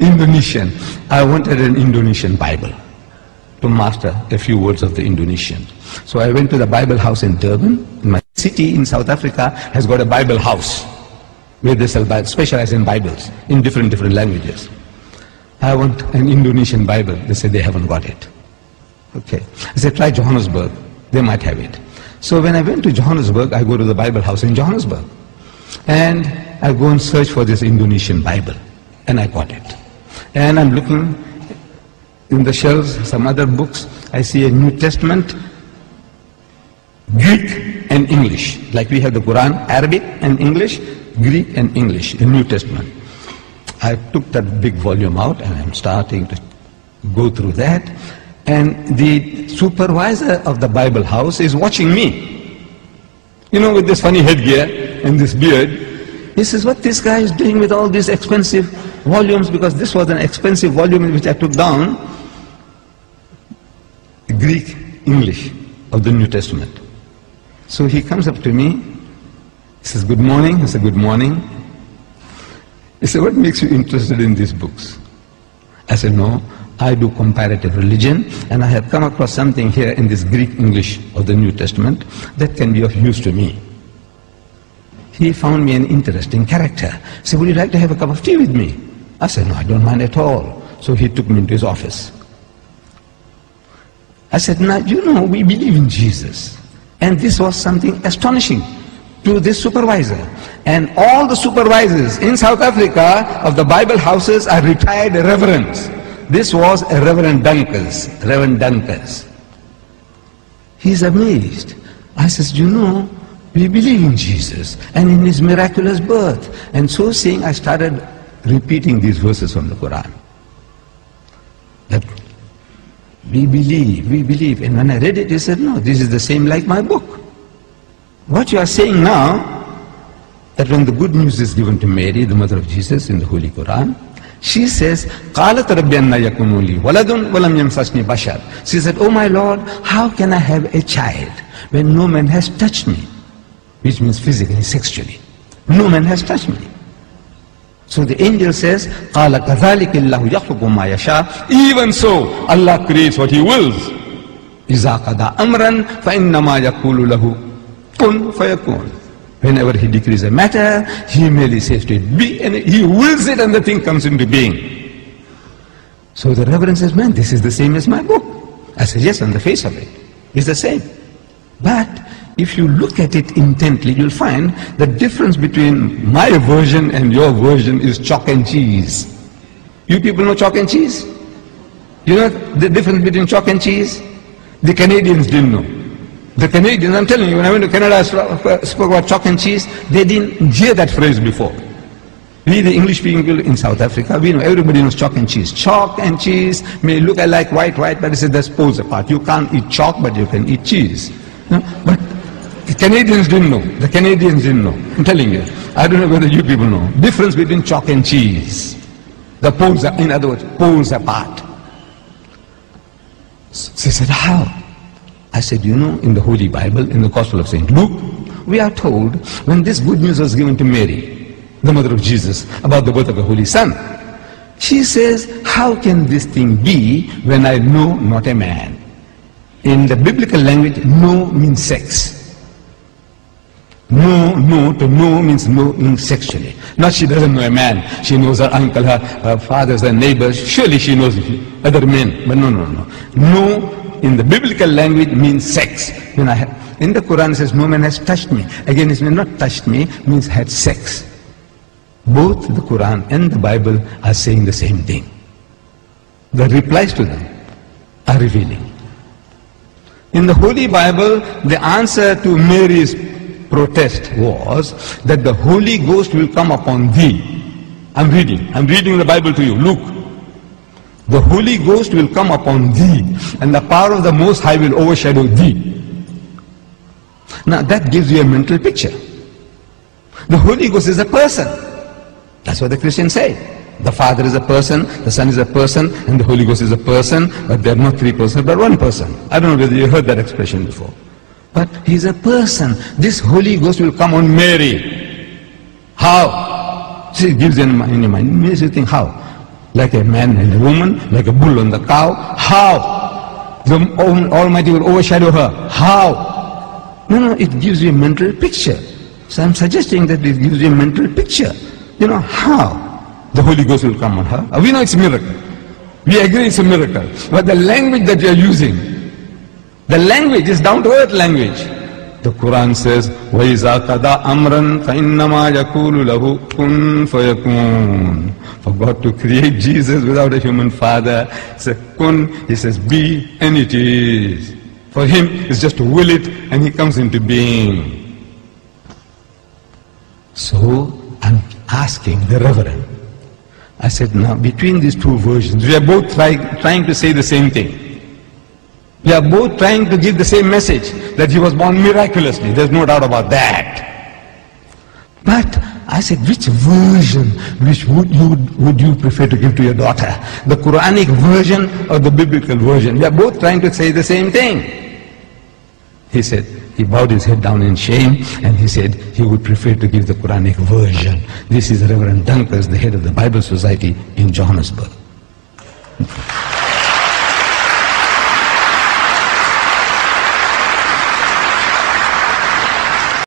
Indonesian. I wanted an Indonesian Bible to master a few words of the Indonesian. So I went to the Bible house in Durban. My city in South Africa has got a Bible house where they specialize in Bibles in different languages. I want an Indonesian Bible. They said they haven't got it. Okay. I said, try Johannesburg. They might have it. So when I went to Johannesburg, I go to the Bible house in Johannesburg. And I go and search for this Indonesian Bible. And I got it. And I'm looking in the shelves, some other books. I see a New Testament, Greek and English. Like we have the Quran, Arabic and English, Greek and English, a New Testament. I took that big volume out and I'm starting to go through that. And the supervisor of the Bible house is watching me. You know, with this funny headgear and this beard. He says, what this guy is doing with all these expensive volumes, because this was an expensive volume which I took down, Greek, English of the New Testament. So he comes up to me, he says, good morning. I said, good morning. He said, what makes you interested in these books? I said, no, I do comparative religion, and I have come across something here in this Greek English of the New Testament that can be of use to me. He found me an interesting character. He said, would you like to have a cup of tea with me? I said, no, I don't mind at all. So he took me into his office. I said, now, you know, we believe in Jesus. And this was something astonishing to this supervisor. And all the supervisors in South Africa of the Bible houses are retired reverends. This was a Reverend Dunkers. He's amazed. I says, you know, we believe in Jesus and in his miraculous birth. And so saying, I started repeating these verses from the Quran. That we believe. And when I read it, he said, no, this is the same like my book. What you are saying now, that when the good news is given to Mary, the mother of Jesus, in the Holy Quran, she says, قَالَتْ رَبِّ أَنَّ يَكُونُ لِي وَلَدٌ وَلَمْ يَمْسَسْنِي بَشَرٌ. She said, oh my Lord, how can I have a child when no man has touched me? Which means physically, sexually. No man has touched me. So the angel says, قَالَ كَذَلِكِ اللَّهُ يَخْلُقُ مَا يَشَاءُ. Even so, Allah creates what He wills. إِذَا قَضَى أَمْرًا فَإِنَّمَا يَقُولُ لَهُ كُن فَيَكُونُ. Whenever He decrees a matter, He merely says to it, be, and He wills it and the thing comes into being. So the Reverend says, man, this is the same as my book. I said, yes, on the face of it, it's the same. But if you look at it intently, you'll find the difference between my version and your version is chalk and cheese. You people know chalk and cheese? You know the difference between chalk and cheese? The Canadians didn't know. The Canadians, I'm telling you, when I went to Canada, I spoke about chalk and cheese. They didn't hear that phrase before. We, the English people in South Africa, we know, everybody knows chalk and cheese. Chalk and cheese may look like white, but it's that's poles apart. You can't eat chalk, but you can eat cheese. No? But the Canadians didn't know. The Canadians didn't know. I'm telling you. I don't know whether you people know. Difference between chalk and cheese. The poles are, in other words, poles apart. She said, how? I said, you know, in the Holy Bible, in the Gospel of St. Luke, we are told when this good news was given to Mary, the mother of Jesus, about the birth of the Holy Son, she says, how can this thing be when I know not a man? In the biblical language, know means sex. No to know means knowing sexually. Not she doesn't know a man. She knows her uncle, her fathers, her neighbors. Surely she knows other men. But no. No in the biblical language means sex. In the Quran it says, no man has touched me. Again, it means not touched me, means had sex. Both the Quran and the Bible are saying the same thing. The replies to them are revealing. In the Holy Bible, the answer to Mary's protest was that the Holy Ghost will come upon thee. I'm reading the Bible to you. Luke. The Holy Ghost will come upon thee, and the power of the Most High will overshadow thee. Now that gives you a mental picture. The Holy Ghost is a person. That's what the Christians say. The Father is a person, the Son is a person, and the Holy Ghost is a person, but they're not three persons, but one person. I don't know whether you heard that expression before. But He's a person. This Holy Ghost will come on Mary. How? See, it gives you in your mind. Makes you think, how? like a man and a woman, like a bull and the cow. How? The Almighty will overshadow her. How? No, it gives you a mental picture. So I'm suggesting that it gives you a mental picture. How? The Holy Ghost will come on her. We know it's a miracle. We agree it's a miracle. But the language that you are using, the language is down-to-earth language. The Quran says, وَإِذَا قَضَى أَمْرًا فَإِنَّمَا يَقُولُ لَهُ كُن فَيَكُونُ. For God to create Jesus without a human father, he says, kun, he says, be, and it is. For him, it's just to will it, and he comes into being. So, I'm asking the Reverend, I said, now between these two versions, we are both trying to say the same thing. We are both trying to give the same message, that he was born miraculously. There's no doubt about that. But I said, which version would you prefer to give to your daughter? The Quranic version or the biblical version? We are both trying to say the same thing. He said, he bowed his head down in shame, and he said he would prefer to give the Quranic version. This is Reverend Dunkas, the head of the Bible Society in Johannesburg.